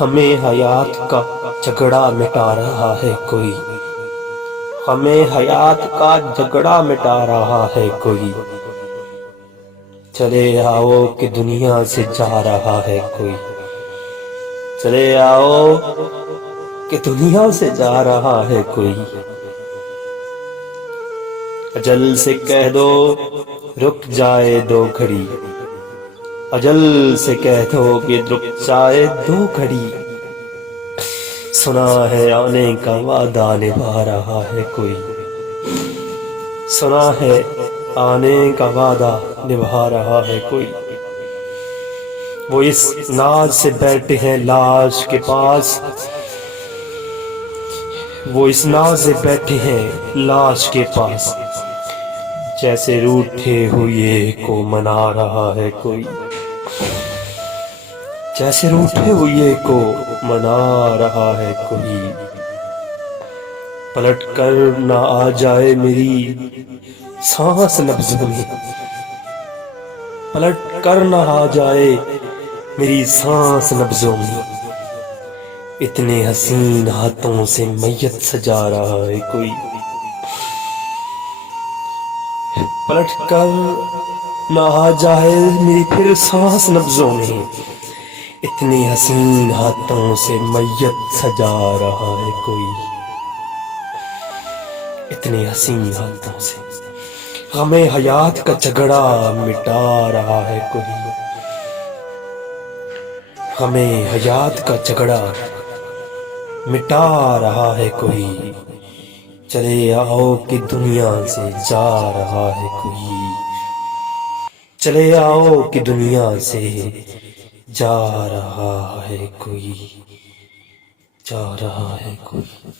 ہمیں حیات کا جھگڑا مٹا رہا ہے کوئی، ہمیں حیات کا جھگڑا مٹا رہا ہے کوئی، چلے آؤ کہ دنیا سے جا رہا ہے کوئی، چلے آؤ کہ دنیا سے جا رہا ہے کوئی، اجل سے کہہ دو رک جائے دو گھڑی، اجل سے کہہ دو کہ رک جائے دو گھڑی، سنا ہے آنے کا وعدہ نبھا رہا ہے کوئی، سنا ہے آنے کا وعدہ نبھا رہا ہے کوئی، وہ اس ناز سے بیٹھے ہیں لاش کے پاس، وہ اس ناز سے بیٹھے ہیں لاش کے پاس، جیسے روٹھے ہوئے کو منا رہا ہے کوئی، جیسے روٹھے ہوئے کو منا رہا ہے کوئی، پلٹ کر نہ آ جائے میری سانس لفظوں میں، پلٹ کر نہ آ جائے میری سانس لفظوں میں، اتنے حسین ہاتھوں سے میت سجا رہا ہے کوئی، پلٹ کر نہ آ جائے میری پھر سانس لفظوں میں، اتنے حسین ہاتھوں سے میت سجا رہا ہے کوئی، اتنے حسین ہاتھوں سے ہمیں حیات کا جھگڑا مٹا رہا ہے کوئی، ہمیں حیات کا جھگڑا مٹا رہا ہے کوئی، چلے آؤ کہ دنیا سے جا رہا ہے کوئی، چلے آؤ کہ دنیا سے جا رہا ہے کوئی، جا رہا ہے کوئی۔